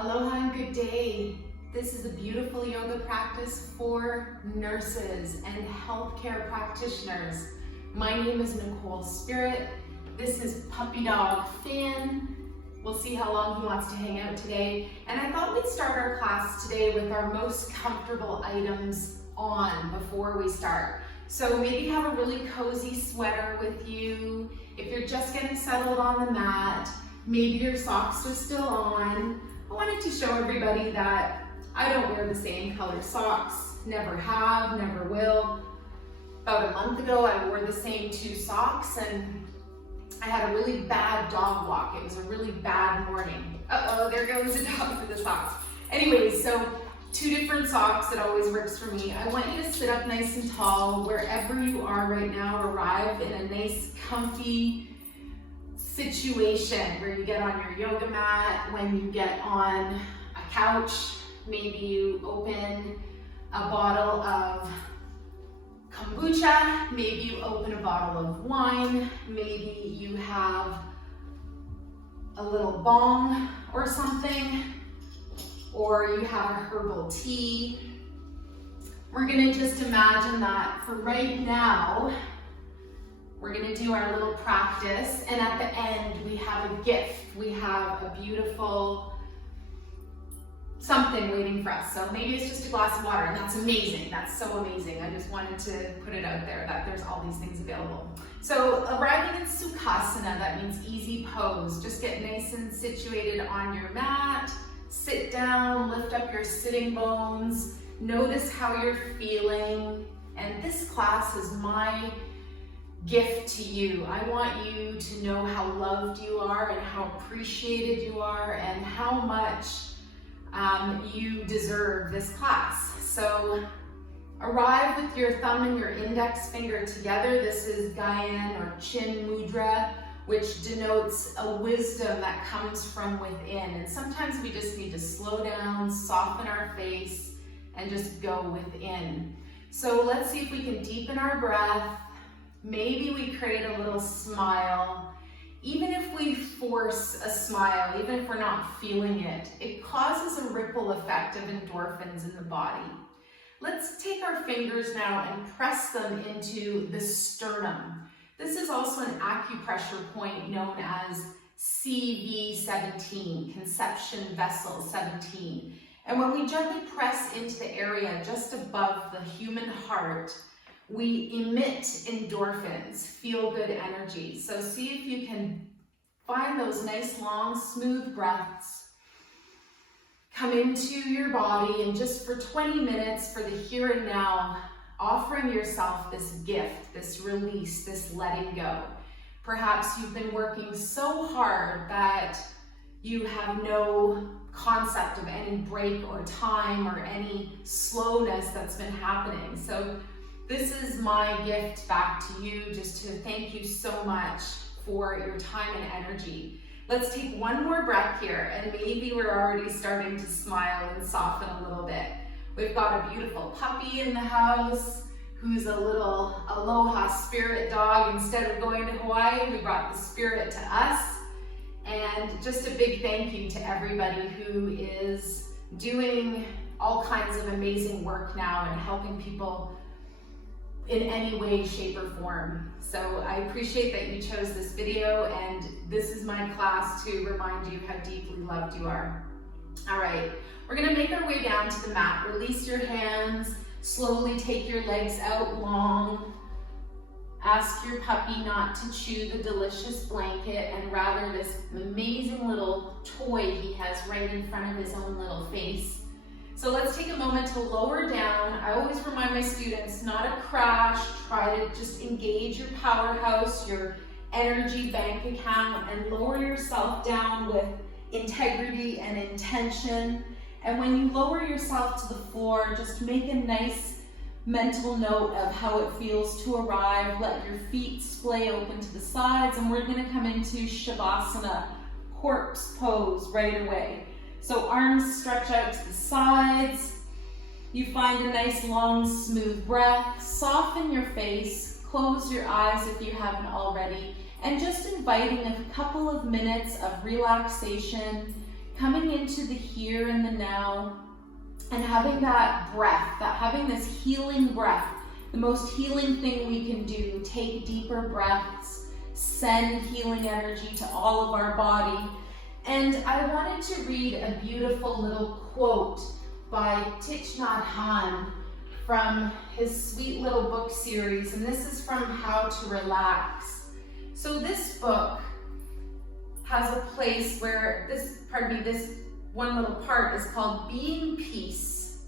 Aloha and good day. This is a beautiful yoga practice for nurses and healthcare practitioners. My name is Nicole Spirit. This is Puppy Dog Finn. We'll see how long he wants to hang out today. And I thought we'd start our class today with our most comfortable items on before we start. So maybe have a really cozy sweater with you. If you're just getting settled on the mat, maybe your socks are still on. I wanted to show everybody that I don't wear the same color socks, never have, never will. About a month ago, I wore the same two socks and I had a really bad dog walk. It was a really bad morning. Uh-oh, there goes the dog for the socks. Anyways, so two different socks, it always works for me. I want you to sit up nice and tall. Wherever you are right now, arrive in a nice, comfy situation where you get on your yoga mat, when you get on a couch, maybe you open a bottle of kombucha, maybe you open a bottle of wine, maybe you have a little bong or something, or you have a herbal tea. We're gonna just imagine that for right now, we're gonna do our little practice, and at the end we have a gift. We have a beautiful something waiting for us. So maybe it's just a glass of water, and that's amazing. That's so amazing. I just wanted to put it out there that there's all these things available. So arriving in Sukhasana, that means easy pose. Just get nice and situated on your mat. Sit down, lift up your sitting bones. Notice how you're feeling. And this class is my gift to you. I want you to know how loved you are and how appreciated you are and how much you deserve this class. So arrive with your thumb and your index finger together. This is Gyan or Chin Mudra, which denotes a wisdom that comes from within. And sometimes we just need to slow down, soften our face, and just go within. So let's see if we can deepen our breath. Maybe we create a little smile. Even if we force a smile, even if we're not feeling it, it causes a ripple effect of endorphins in the body. Let's take our fingers now and press them into the sternum. This is also an acupressure point known as CV17, conception vessel 17. And when we gently press into the area just above the human heart, we emit endorphins, feel-good energy. So see if you can find those nice, long, smooth breaths. Come into your body, and just for 20 minutes, for the here and now, offering yourself this gift, this release, this letting go. Perhaps you've been working so hard that you have no concept of any break or time or any slowness that's been happening. So this is my gift back to you, just to thank you so much for your time and energy. Let's take one more breath here, and maybe we're already starting to smile and soften a little bit. We've got a beautiful puppy in the house who's a little aloha spirit dog. Instead of going to Hawaii, we brought the spirit to us. And just a big thank you to everybody who is doing all kinds of amazing work now and helping people in any way, shape, or form. So I appreciate that you chose this video, and this is my class to remind you how deeply loved you are. All right, we're gonna make our way down to the mat. Release your hands, slowly take your legs out long. Ask your puppy not to chew the delicious blanket, and rather this amazing little toy he has right in front of his own little face. So let's take a moment to lower down. I always remind my students, not a crash. Try to just engage your powerhouse, your energy bank account, and lower yourself down with integrity and intention. And when you lower yourself to the floor, just make a nice mental note of how it feels to arrive. Let your feet splay open to the sides, and we're gonna come into Shavasana, corpse pose right away. So arms stretch out to the sides. You find a nice long smooth breath. Soften your face. Close your eyes if you haven't already. And just inviting a couple of minutes of relaxation, coming into the here and the now, and having that breath, having this healing breath, the most healing thing we can do. Take deeper breaths, send healing energy to all of our body. And I wanted to read a beautiful little quote by Thich Nhat Hanh from his sweet little book series, and this is from How to Relax. So this book has a place where this one little part is called Being Peace.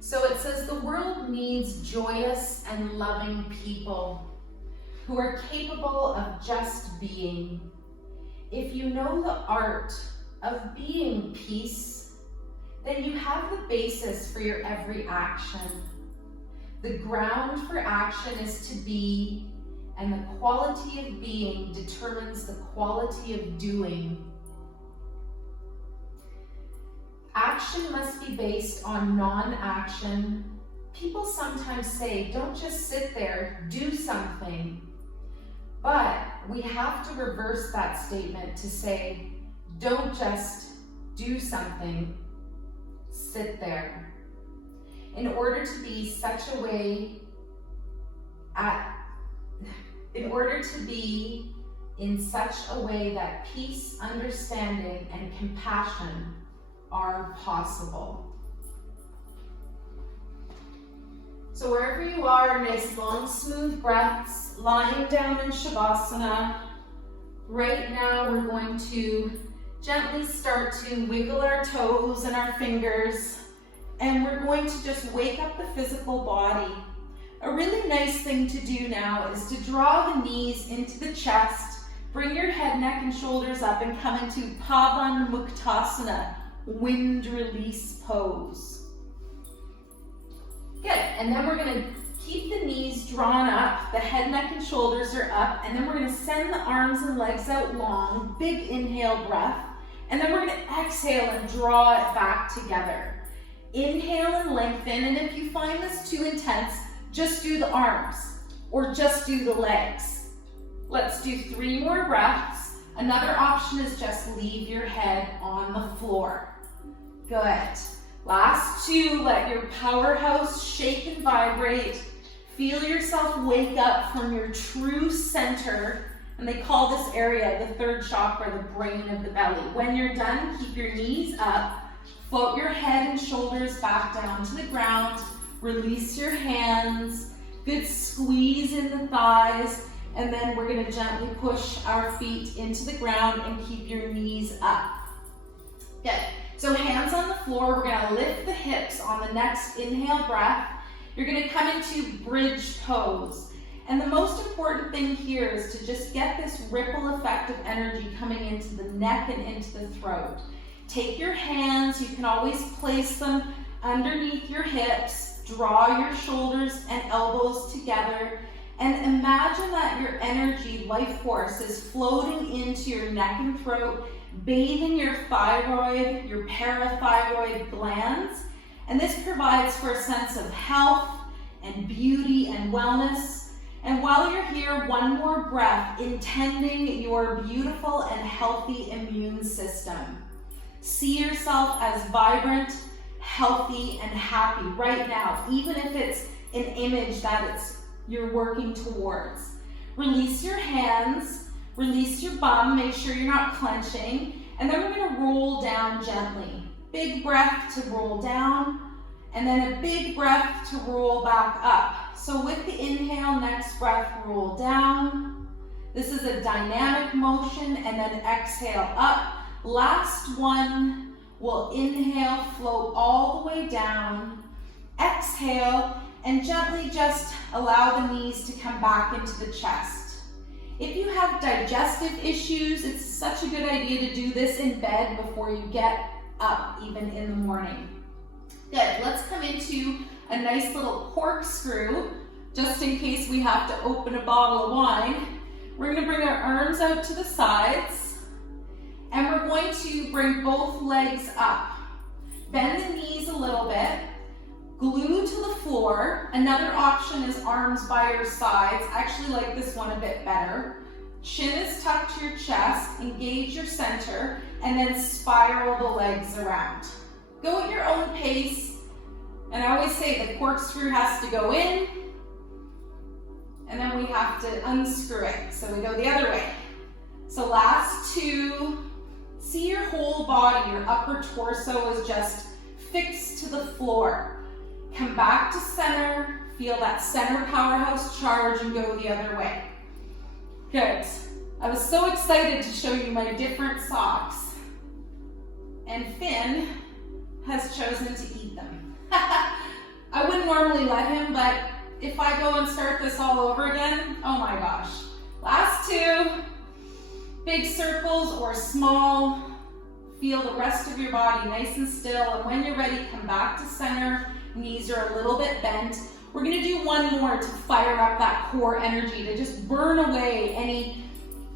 So it says, the world needs joyous and loving people who are capable of just being. If you know the art of being peace, then you have the basis for your every action. The ground for action is to be, and the quality of being determines the quality of doing. Action must be based on non-action. People sometimes say, don't just sit there, do something. But we have to reverse that statement to say, don't just do something, sit there. In order to be in such a way that peace, understanding, and compassion are possible. So wherever you are, nice long smooth breaths, lying down in Shavasana. Right now we're going to gently start to wiggle our toes and our fingers, and we're going to just wake up the physical body. A really nice thing to do now is to draw the knees into the chest, bring your head, neck, and shoulders up, and come into Pavan Muktasana, wind release pose. Good, and then we're gonna keep the knees drawn up, the head, neck, and shoulders are up, and then we're gonna send the arms and legs out long, big inhale breath, and then we're gonna exhale and draw it back together. Inhale and lengthen, and if you find this too intense, just do the arms, or just do the legs. Let's do 3 more breaths. Another option is just leave your head on the floor. Good. Last 2, let your powerhouse shake and vibrate. Feel yourself wake up from your true center, and they call this area the 3rd chakra, the brain of the belly. When you're done, keep your knees up, float your head and shoulders back down to the ground, release your hands, good squeeze in the thighs, and then we're gonna gently push our feet into the ground and keep your knees up. Good. So hands on the floor, we're gonna lift the hips on the next inhale breath. You're gonna come into bridge pose. And the most important thing here is to just get this ripple effect of energy coming into the neck and into the throat. Take your hands, you can always place them underneath your hips, draw your shoulders and elbows together, and imagine that your energy, life force, is floating into your neck and throat, bathing your thyroid, your parathyroid glands, and this provides for a sense of health and beauty and wellness. And while you're here, one more breath, intending your beautiful and healthy immune system. See yourself as vibrant, healthy, and happy right now, even if it's an image that you're working towards. Release your hands, release your bum, make sure you're not clenching, and then we're gonna roll down gently. Big breath to roll down, and then a big breath to roll back up. So with the inhale, next breath, roll down. This is a dynamic motion, and then exhale up. Last one, we'll inhale, float all the way down. Exhale, and gently just allow the knees to come back into the chest. If you have digestive issues, it's such a good idea to do this in bed before you get up, even in the morning. Good, let's come into a nice little corkscrew, just in case we have to open a bottle of wine. We're gonna bring our arms out to the sides, and we're going to bring both legs up. Bend the knees a little bit, glue to the floor. Another option is arms by your sides. I actually like this one a bit better. Chin is tucked to your chest, engage your center, and then spiral the legs around. Go at your own pace, and I always say the corkscrew has to go in, and then we have to unscrew it. So we go the other way. So last two, see your whole body, your upper torso is just fixed to the floor. Come back to center, feel that center powerhouse charge and go the other way. Good. I was so excited to show you my different socks, and Finn has chosen to eat them. I wouldn't normally let him, but if I go and start this all over again, oh my gosh. Last two, big circles or small. Feel the rest of your body nice and still, and when you're ready, come back to center. Knees are a little bit bent. We're gonna do one more to fire up that core energy, to just burn away any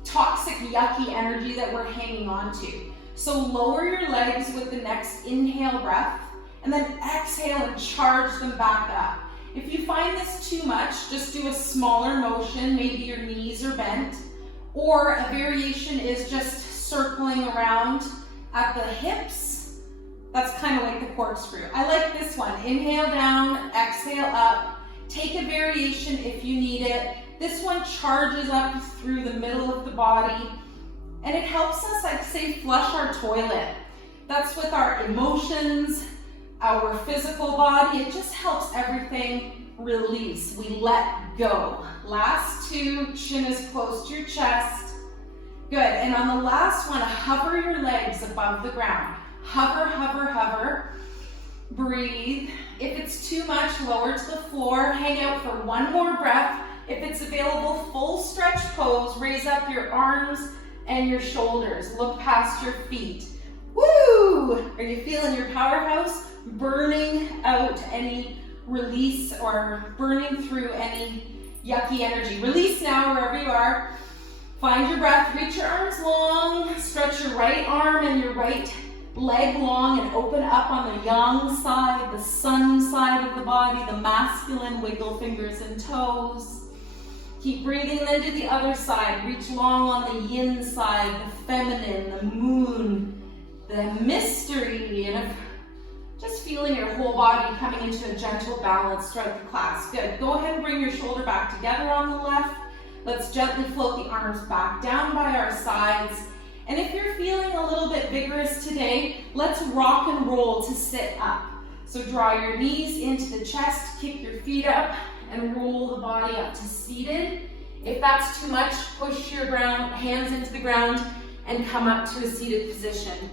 toxic, yucky energy that we're hanging on to. So lower your legs with the next inhale breath, and then exhale and charge them back up. If you find this too much, just do a smaller motion. Maybe your knees are bent, or a variation is just circling around at the hips. That's kind of like the corkscrew. I like this one. Inhale down, exhale up. Take a variation if you need it. This one charges up through the middle of the body, and it helps us, I'd say, flush our toilet. That's with our emotions, our physical body. It just helps everything release. We let go. Last two, chin is close to your chest. Good, and on the last one, hover your legs above the ground. Hover, hover, hover. Breathe. If it's too much, lower to the floor. Hang out for one more breath. If it's available, full stretch pose. Raise up your arms and your shoulders. Look past your feet. Woo! Are you feeling your powerhouse? Burning out any release or burning through any yucky energy. Release now wherever you are. Find your breath. Reach your arms long. Stretch your right arm and your right leg long and open up on the yang side, the sun side of the body, the masculine. Wiggle fingers and toes. Keep breathing, then do the other side. Reach long on the yin side, the feminine, the moon, the mystery, and just feeling your whole body coming into a gentle balance throughout the class. Good. Go ahead and bring your shoulder back together on the left. Let's gently float the arms back down by our sides. And if you're feeling a little bit vigorous today, let's rock and roll to sit up. So draw your knees into the chest, kick your feet up, and roll the body up to seated. If that's too much, push your hands into the ground and come up to a seated position.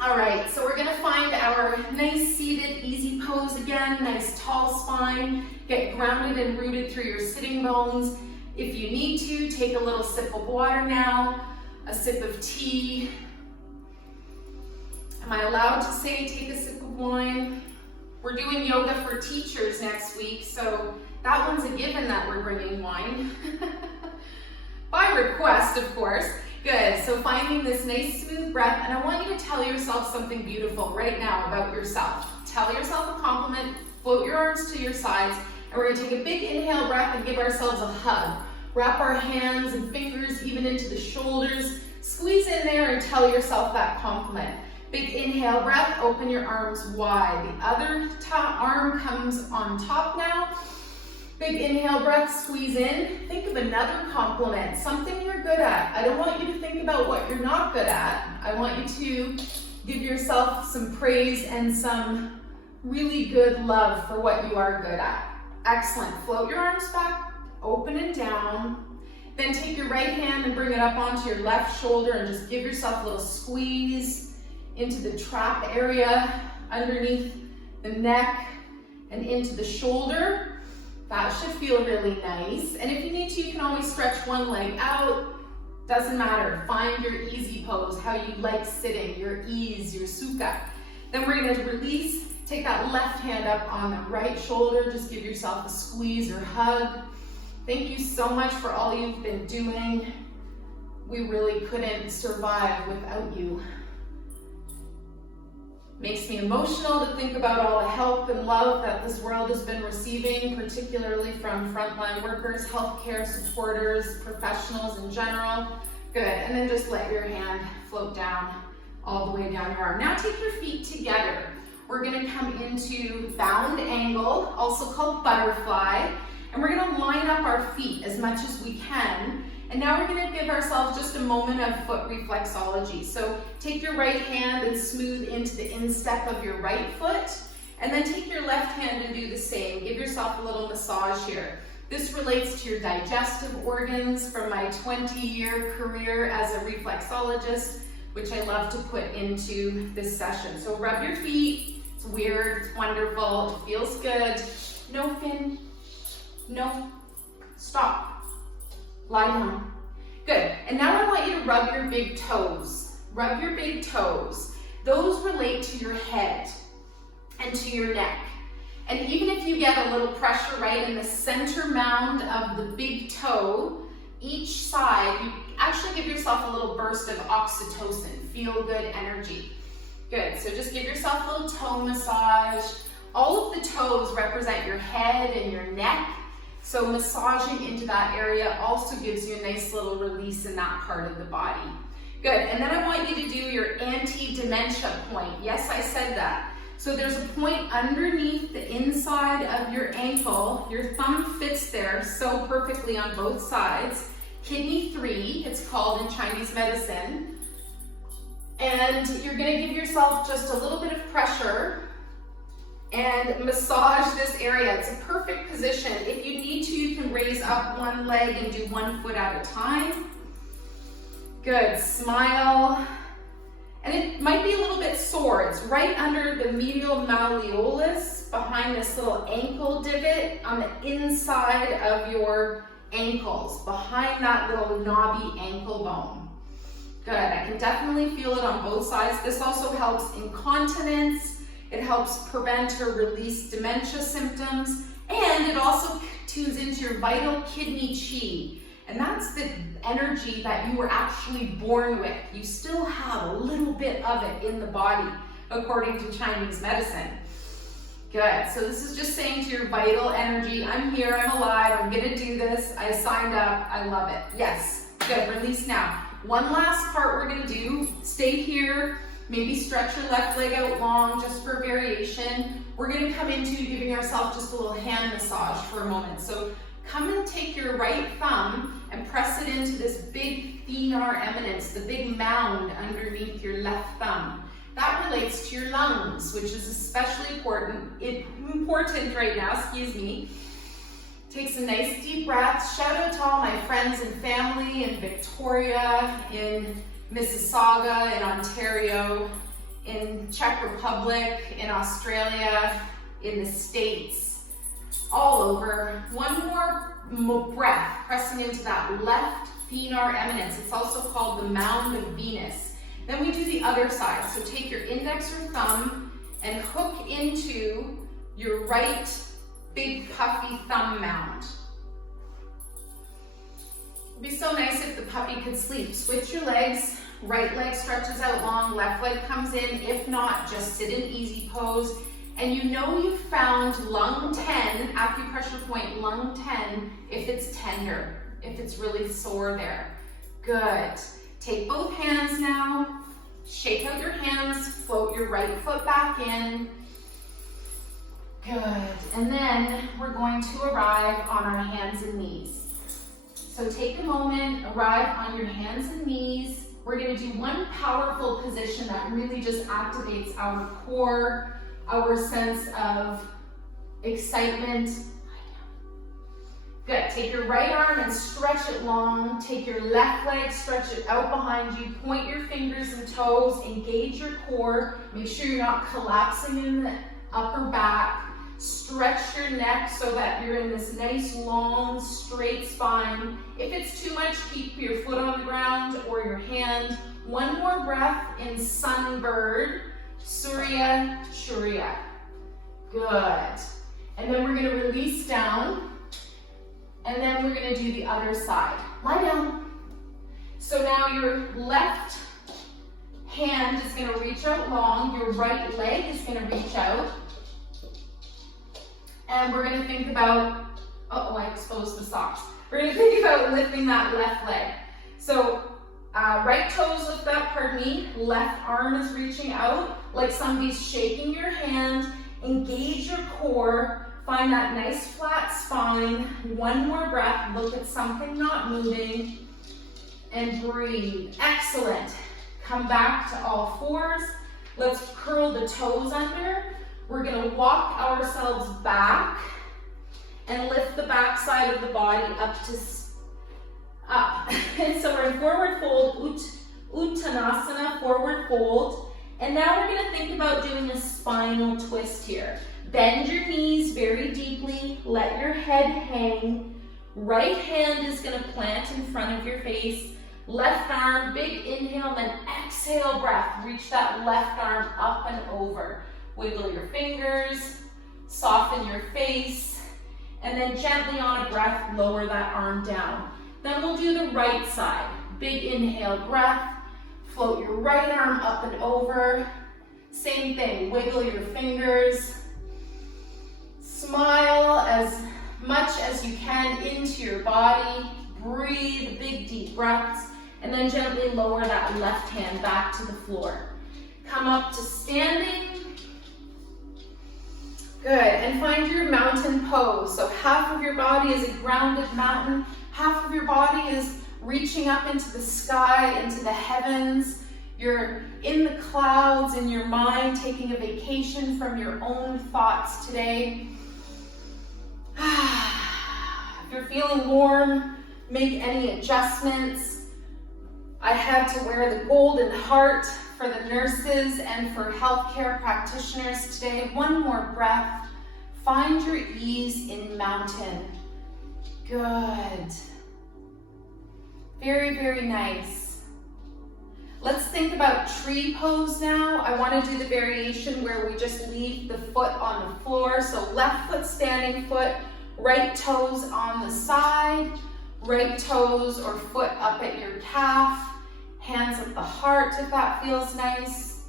All right, so we're gonna find our nice seated, easy pose again, nice tall spine. Get grounded and rooted through your sitting bones. If you need to, take a little sip of water now, a sip of tea. Am I allowed to say take a sip of wine? We're doing yoga for teachers next week, so that one's a given that we're bringing wine. By request, of course. Good, so finding this nice smooth breath, and I want you to tell yourself something beautiful right now about yourself. Tell yourself a compliment, float your arms to your sides, and we're gonna take a big inhale breath and give ourselves a hug. Wrap our hands and fingers even into the shoulders. Squeeze in there and tell yourself that compliment. Big inhale breath, open your arms wide. The other arm comes on top now. Big inhale breath, squeeze in. Think of another compliment, something you're good at. I don't want you to think about what you're not good at. I want you to give yourself some praise and some really good love for what you are good at. Excellent. Float your arms back, open and down. Then take your right hand and bring it up onto your left shoulder and just give yourself a little squeeze into the trap area underneath the neck and into the shoulder. That should feel really nice. And if you need to, you can always stretch one leg out. Doesn't matter. Find your easy pose, how you like sitting, your ease, your sukha. Then we're gonna release. Take that left hand up on the right shoulder. Just give yourself a squeeze or hug. Thank you so much for all you've been doing. We really couldn't survive without you. Makes me emotional to think about all the help and love that this world has been receiving, particularly from frontline workers, healthcare supporters, professionals in general. Good. Good, and then just let your hand float down all the way down your arm. Now take your feet together. We're gonna come into bound angle, also called butterfly, and we're gonna line up our feet as much as we can. And now we're gonna give ourselves just a moment of foot reflexology. So take your right hand and smooth into the instep of your right foot, and then take your left hand and do the same. Give yourself a little massage here. This relates to your digestive organs from my 20-year career as a reflexologist, which I love to put into this session. So rub your feet. It's weird, it's wonderful, it feels good. No, Finn, no, stop, lie down. Good, and now I want you to rub your big toes. Rub your big toes. Those relate to your head and to your neck. And even if you get a little pressure right in the center mound of the big toe, each side, you actually give yourself a little burst of oxytocin, feel good energy. Good, so just give yourself a little toe massage. All of the toes represent your head and your neck, so massaging into that area also gives you a nice little release in that part of the body. Good, and then I want you to do your anti-dementia point. Yes, I said that. So there's a point underneath the inside of your ankle. Your thumb fits there so perfectly on both sides. Kidney 3, it's called in Chinese medicine. And you're gonna give yourself just a little bit of pressure and massage this area. It's a perfect position. If you need to, you can raise up one leg and do one foot at a time. Good, smile. And it might be a little bit sore. It's right under the medial malleolus, behind this little ankle divot on the inside of your ankles, behind that little knobby ankle bone. Good, I can definitely feel it on both sides. This also helps incontinence. It helps prevent or release dementia symptoms, and it also tunes into your vital kidney chi. And that's the energy that you were actually born with. You still have a little bit of it in the body, according to Chinese medicine. Good, so this is just saying to your vital energy, I'm here, I'm alive, I'm gonna do this, I signed up, I love it. Yes, good, release now. One last part we're gonna do, stay here, maybe stretch your left leg out long just for variation. We're gonna come into giving ourselves just a little hand massage for a moment. So come and take your right thumb and press it into this big thenar eminence, the big mound underneath your left thumb. That relates to your lungs, which is especially important right now, excuse me. Take some nice deep breaths. Shout out to all my friends and family in Victoria, in Mississauga, in Ontario, in Czech Republic, in Australia, in the States, all over. One more breath, pressing into that left thenar eminence. It's also called the mound of Venus. Then we do the other side. So take your index or thumb and hook into your right big puffy thumb mound. It'd be so nice if the puppy could sleep. Switch your legs. Right leg stretches out long, left leg comes in. If not, just sit in easy pose. And you know you've found lung 10, acupressure point lung 10, if it's tender, if it's really sore there. Good. Take both hands now, shake out your hands, float your right foot back in. Good. And then we're going to arrive on our hands and knees. So take a moment, arrive on your hands and knees. We're going to do one powerful position that really just activates our core, our sense of excitement. Good, take your right arm and stretch it long. Take your left leg, stretch it out behind you. Point your fingers and toes, engage your core. Make sure you're not collapsing in the upper back. Stretch your neck so that you're in this nice, long, straight spine. If it's too much, keep your foot on the ground or your hand. One more breath in Sunbird, Surya, Shurya. Good. And then we're gonna release down. And then we're gonna do the other side. Lie down. So now your left hand is gonna reach out long, your right leg is gonna reach out. And we're gonna think about, I exposed the socks. We're gonna think about lifting that left leg. So Right toes lift up, pardon me. Left arm is reaching out like somebody's shaking your hand. Engage your core. Find that nice flat spine. One more breath. Look at something not moving. And breathe. Excellent. Come back to all fours. Let's curl the toes under. We're going to walk ourselves back and lift the back side of the body up. And so we're in forward fold, Uttanasana, forward fold. And now we're going to think about doing a spinal twist here. Bend your knees very deeply. Let your head hang. Right hand is going to plant in front of your face. Left arm, big inhale, then exhale breath. Reach that left arm up and over. Wiggle your fingers, soften your face, and then gently on a breath, lower that arm down. Then we'll do the right side. Big inhale, breath. Float your right arm up and over. Same thing, wiggle your fingers. Smile as much as you can into your body. Breathe, big deep breaths. And then gently lower that left hand back to the floor. Come up to standing. Good, and find your mountain pose. So half of your body is a grounded mountain. Half of your body is reaching up into the sky, into the heavens. You're in the clouds in your mind, taking a vacation from your own thoughts today. If you're feeling warm, make any adjustments. I had to wear the golden heart for the nurses and for healthcare practitioners today. One more breath. Find your ease in mountain. Good. Very, very nice. Let's think about tree pose now. I want to do the variation where we just leave the foot on the floor. So left foot standing foot, right toes on the side, right toes or foot up at your calf. Hands at the heart if that feels nice.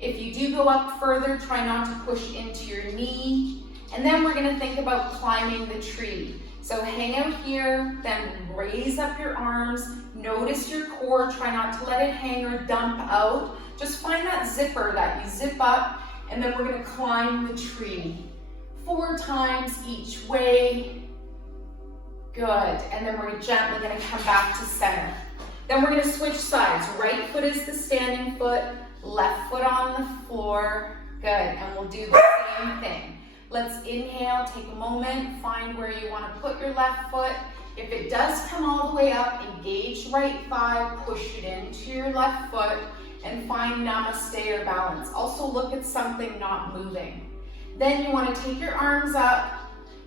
If you do go up further, try not to push into your knee. And then we're going to think about climbing the tree. So hang out here, then raise up your arms. Notice your core. Try not to let it hang or dump out. Just find that zipper that you zip up, and then we're going to climb the tree. 4 times each way. Good. And then we're gently going to come back to center. Then we're going to switch sides. Right foot is the standing foot, left foot on the floor. Good, and we'll do the same thing. Let's inhale, take a moment, find where you want to put your left foot. If it does come all the way up, engage right thigh, push it into your left foot, and find namaste or balance. Also look at something not moving. Then you want to take your arms up,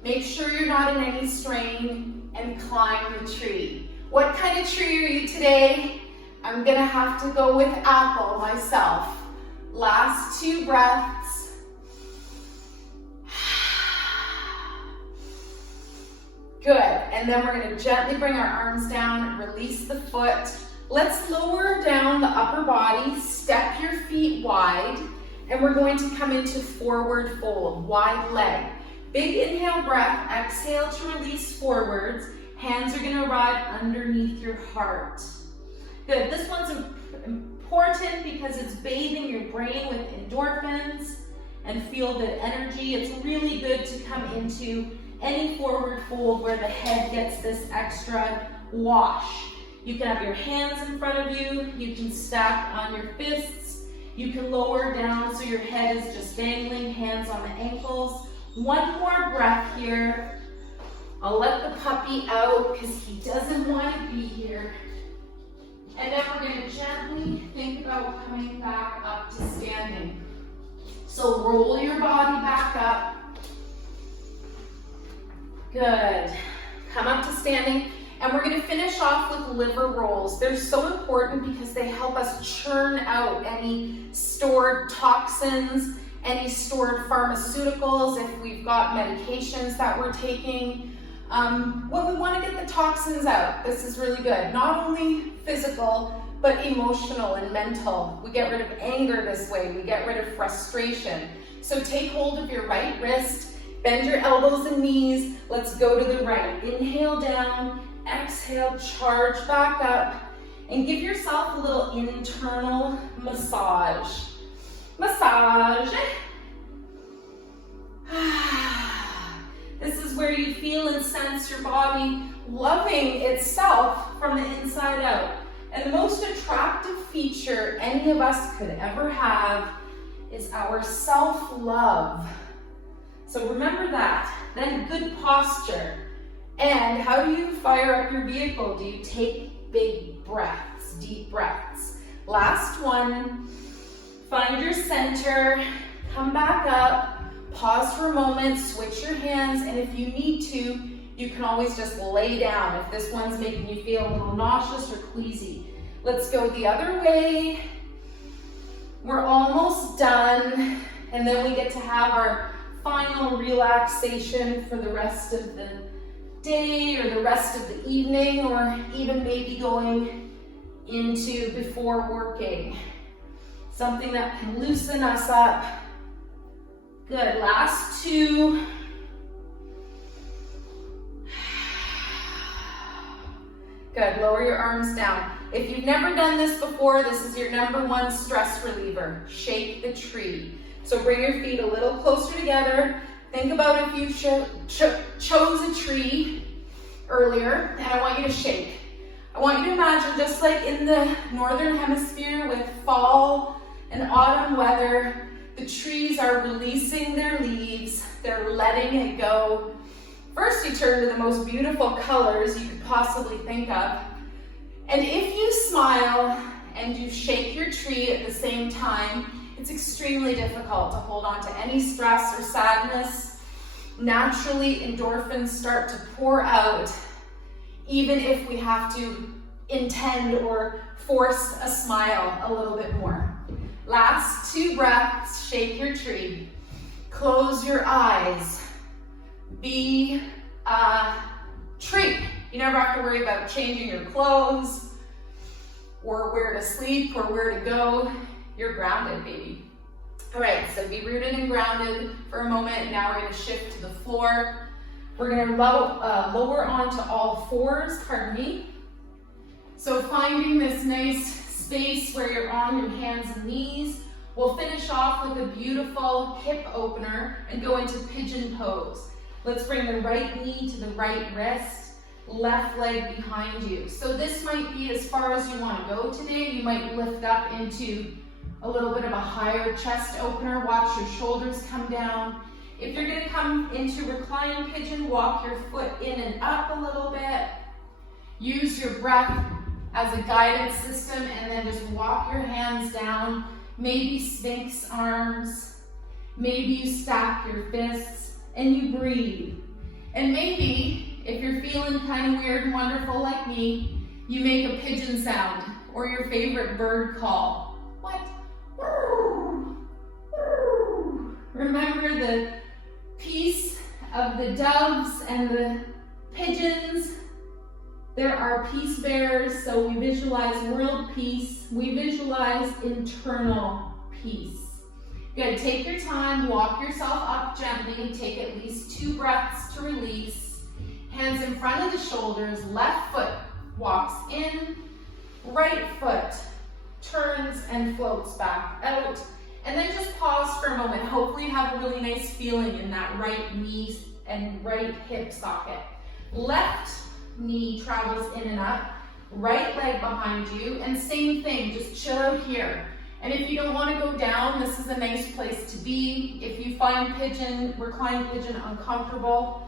make sure you're not in any strain, and climb the tree. What kind of tree are you today? I'm going to have to go with apple myself. Last 2 breaths. Good, and then we're going to gently bring our arms down, release the foot. Let's lower down the upper body, step your feet wide, and we're going to come into forward fold, wide leg. Big inhale breath, exhale to release forwards. Hands are going to arrive underneath your heart. Good, this one's important because it's bathing your brain with endorphins and feel-good energy. It's really good to come into any forward fold where the head gets this extra wash. You can have your hands in front of you. You can stack on your fists. You can lower down so your head is just dangling, hands on the ankles. One more breath here. I'll let the puppy out because he doesn't want to be here. And then we're going to gently think about coming back up to standing. So roll your body back up. Good. Come up to standing. And we're going to finish off with liver rolls. They're so important because they help us churn out any stored toxins, any stored pharmaceuticals, if we've got medications that we're taking. When we want to get the toxins out, this is really good. Not only physical, but emotional and mental. We get rid of anger this way. We get rid of frustration. So take hold of your right wrist, bend your elbows and knees. Let's go to the right. Inhale down, exhale, charge back up. and give yourself a little internal massage. Massage. This is where you feel and sense your body loving itself from the inside out. And the most attractive feature any of us could ever have is our self-love. So remember that. Then good posture. And how do you fire up your vehicle? Do you take big breaths, deep breaths? Last one. Find your center. Come back up. Pause for a moment. Switch your hands. And if you need to, you can always just lay down if this one's making you feel a little nauseous or queasy. Let's go the other way. We're almost done. And then we get to have our final relaxation for the rest of the day or the rest of the evening, or even maybe going into before working. Something that can loosen us up. Good, last two. Good, lower your arms down. If you've never done this before, this is your #1 stress reliever. Shake the tree. So bring your feet a little closer together. Think about if you chose a tree earlier, and I want you to shake. I want you to imagine, just like in the northern hemisphere with fall and autumn weather, the trees are releasing their leaves, they're letting it go. First, you turn to the most beautiful colors you could possibly think of. And if you smile and you shake your tree at the same time, it's extremely difficult to hold on to any stress or sadness. Naturally, endorphins start to pour out, even if we have to intend or force a smile a little bit more. Last 2 breaths, shake your tree. Close your eyes. Be a tree. You never have to worry about changing your clothes or where to sleep or where to go. You're grounded, baby. All right, so be rooted and grounded for a moment. Now we're going to shift to the floor. We're going to lower onto all fours, pardon me. So finding this nice space where you're on your hands and knees. We'll finish off with a beautiful hip opener and go into pigeon pose. Let's bring the right knee to the right wrist, left leg behind you. So this might be as far as you want to go today. You might lift up into a little bit of a higher chest opener. Watch your shoulders come down. If you're going to come into reclining pigeon, walk your foot in and up a little bit. Use your breath as a guidance system, and then just walk your hands down. Maybe sphinx arms. Maybe you stack your fists and you breathe. And maybe, if you're feeling kind of weird and wonderful like me, you make a pigeon sound or your favorite bird call. What? Remember the peace of the doves and the pigeons. There are peace bearers, so we visualize world peace. We visualize internal peace. Good, take your time, walk yourself up gently. Take at least 2 breaths to release. Hands in front of the shoulders, left foot walks in, right foot turns and floats back out. And then just pause for a moment. Hopefully you have a really nice feeling in that right knee and right hip socket. Left knee travels in and up, right leg behind you, and same thing, just chill out here. And if you don't want to go down, this is a nice place to be. If you find reclined pigeon uncomfortable.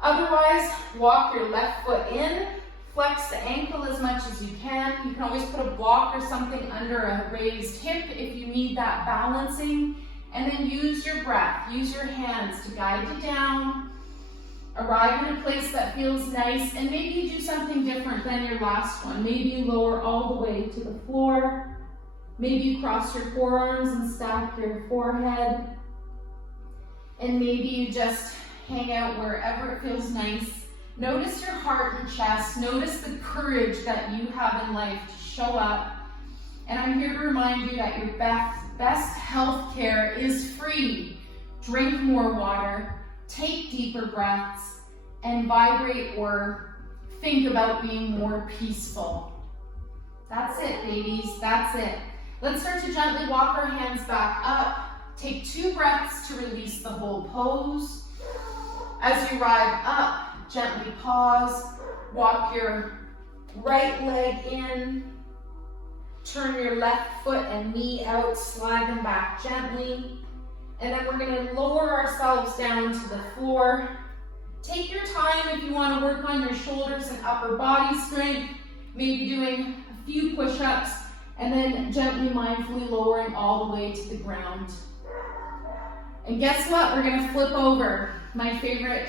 Otherwise, walk your left foot in, flex the ankle as much as you can. You can always put a block or something under a raised hip if you need that balancing. And then use your breath, use your hands to guide you down. Arrive in a place that feels nice, and maybe you do something different than your last one. Maybe you lower all the way to the floor. Maybe you cross your forearms and stack your forehead. And maybe you just hang out wherever it feels nice. Notice your heart and chest. Notice the courage that you have in life to show up. And I'm here to remind you that your best health care is free. Drink more water. Take deeper breaths and vibrate or think about being more peaceful. babies. That's it. Let's start to gently walk our hands back up. Take 2 breaths to release the whole pose. As you arrive up, gently pause. Walk your right leg in. Turn your left foot and knee out. Slide them back gently. And then we're going to lower ourselves down to the floor. Take your time if you want to work on your shoulders and upper body strength. Maybe doing a few push-ups. And then gently, mindfully lowering all the way to the ground. And guess what? We're going to flip over. My favorite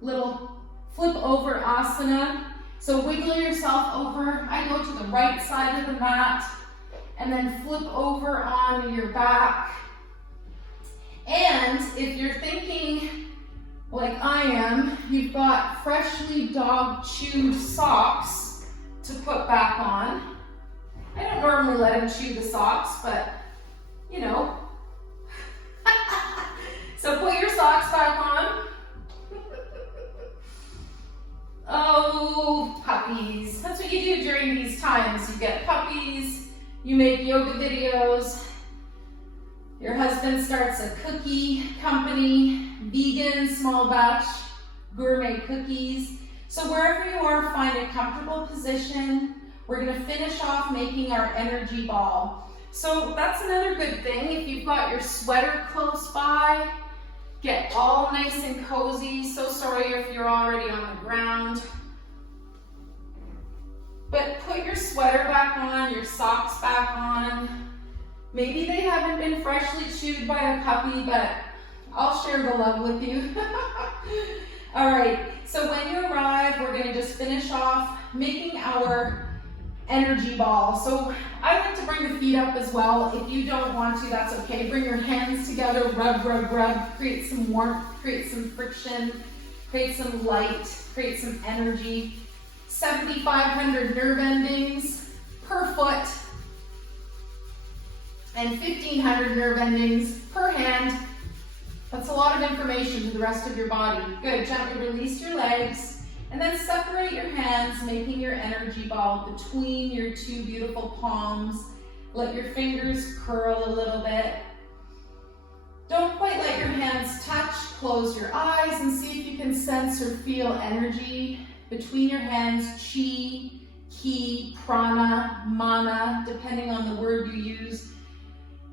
little flip over asana. So wiggle yourself over. I go to the right side of the mat and then flip over on your back. And if you're thinking like I am, you've got freshly dog chewed socks to put back on. I don't normally let him chew the socks, but you know. So put your socks back on. Oh, puppies. That's what you do during these times. You get puppies, you make yoga videos, your husband starts a cookie company, vegan, small batch, gourmet cookies. So wherever you are, find a comfortable position. We're going to finish off making our energy ball. So that's another good thing. If you've got your sweater close by, get all nice and cozy. So sorry if you're already on the ground. But put your sweater back on, your socks back on. Maybe they haven't been freshly chewed by a puppy, but I'll share the love with you. All right, so when you arrive, we're gonna just finish off making our energy ball. So I like to bring the feet up as well. If you don't want to, that's okay. Bring your hands together, rub, rub, rub, create some warmth, create some friction, create some light, create some energy. 7,500 nerve endings per foot and 1,500 nerve endings per hand. That's a lot of information to the rest of your body. Good, gently release your legs. And then separate your hands, making your energy ball between your 2 beautiful palms. Let your fingers curl a little bit. Don't quite let your hands touch. Close your eyes and see if you can sense or feel energy between your hands. Chi, ki, prana, mana, depending on the word you use.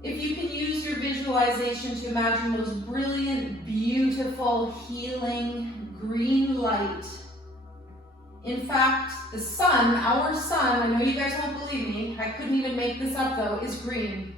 If you can use your visualization to imagine those brilliant, beautiful, healing green light. In fact, the sun, our sun, I know you guys won't believe me, I couldn't even make this up though, is green.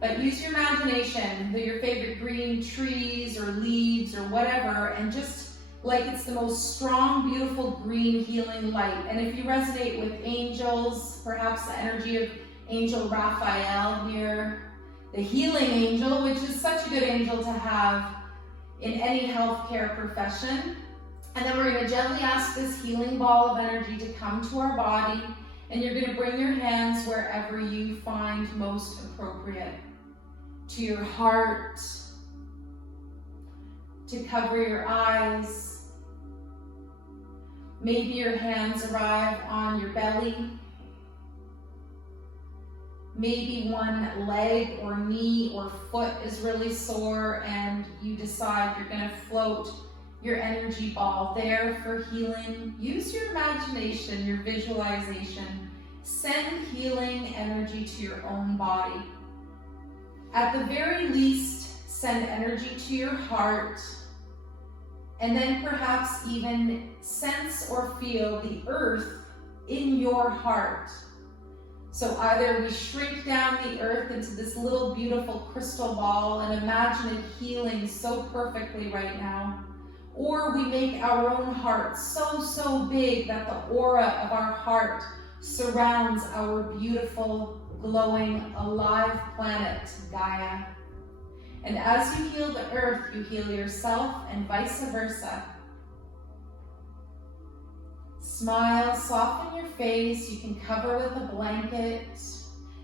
But use your imagination, your favorite green trees or leaves or whatever, and just like it's the most strong, beautiful green healing light. And if you resonate with angels, perhaps the energy of Angel Raphael here, the healing angel, which is such a good angel to have in any healthcare profession. And then we're going to gently ask this healing ball of energy to come to our body, and you're going to bring your hands wherever you find most appropriate. To your heart, to cover your eyes. Maybe your hands arrive on your belly. Maybe one leg or knee or foot is really sore and you decide you're going to float your energy ball there for healing. Use your imagination, your visualization. Send healing energy to your own body. At the very least, send energy to your heart, and then perhaps even sense or feel the earth in your heart. So either we shrink down the earth into this little beautiful crystal ball and imagine it healing so perfectly right now, or we make our own heart so big that the aura of our heart surrounds our beautiful, glowing, alive planet, Gaia. And as you heal the earth, you heal yourself and vice versa. Smile, soften your face. You can cover with a blanket.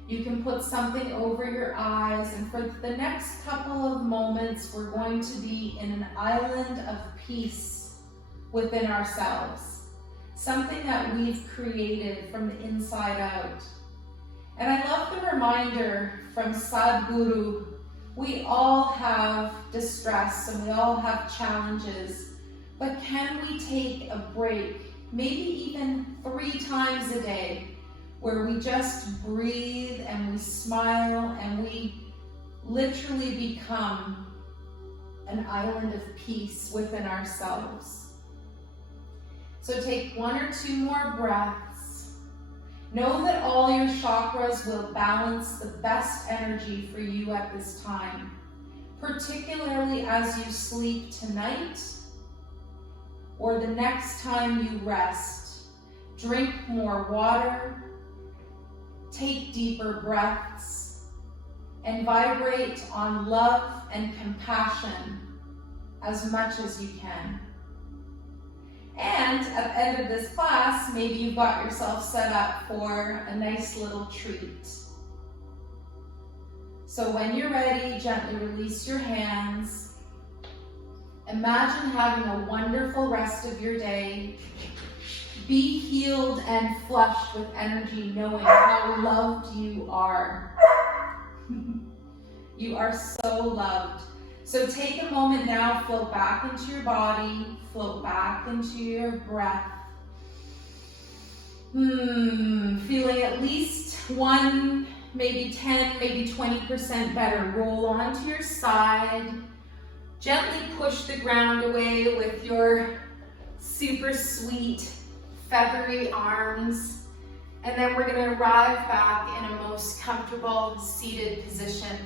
You can put something over your eyes. And for the next couple of moments, we're going to be in an island of peace within ourselves. Something that we've created from the inside out. And I love the reminder from Sadhguru, we all have distress and we all have challenges, but can we take a break, maybe even 3 times a day, where we just breathe and we smile and we literally become an island of peace within ourselves. So take 1 or 2 more breaths. Know that all your chakras will balance the best energy for you at this time, particularly as you sleep tonight or the next time you rest. Drink more water, take deeper breaths, and vibrate on love and compassion as much as you can. And at the end of this class, maybe you've got yourself set up for a nice little treat. So when you're ready, gently release your hands. Imagine having a wonderful rest of your day. Be healed and flushed with energy, knowing how loved you are. You are so loved. So take a moment now, float back into your body, float back into your breath. Feeling at least 1, maybe 10, maybe 20% better. Roll onto your side. Gently push the ground away with your super sweet, feathery arms. And then we're going to arrive back in a most comfortable seated position.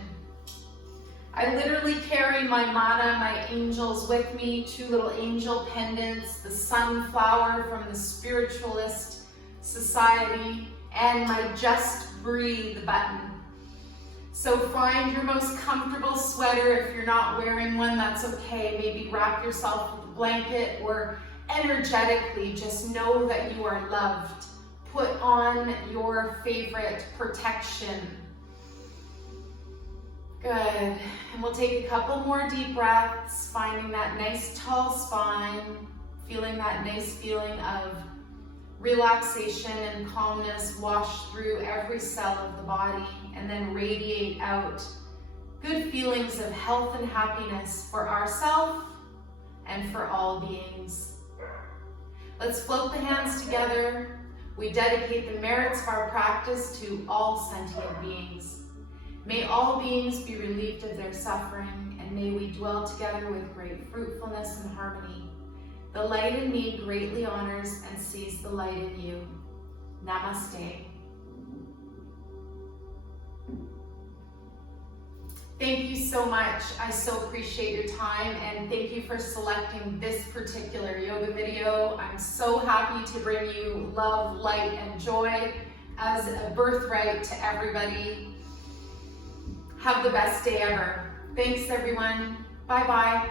I literally carry my mana, my angels with me, 2 little angel pendants, the sunflower from the Spiritualist Society, and my Just Breathe button. So find your most comfortable sweater. If you're not wearing one, that's okay. Maybe wrap yourself with a blanket, or energetically just know that you are loved. Put on your favorite protection. Good, and we'll take a couple more deep breaths, finding that nice tall spine, feeling that nice feeling of relaxation and calmness wash through every cell of the body and then radiate out good feelings of health and happiness for ourselves and for all beings. Let's float the hands together. We dedicate the merits of our practice to all sentient beings. May all beings be relieved of their suffering, and may we dwell together with great fruitfulness and harmony. The light in me greatly honors and sees the light in you. Namaste. Thank you so much. I so appreciate your time, and thank you for selecting this particular yoga video. I'm so happy to bring you love, light, and joy as a birthright to everybody. Have the best day ever. Thanks, everyone. Bye-bye.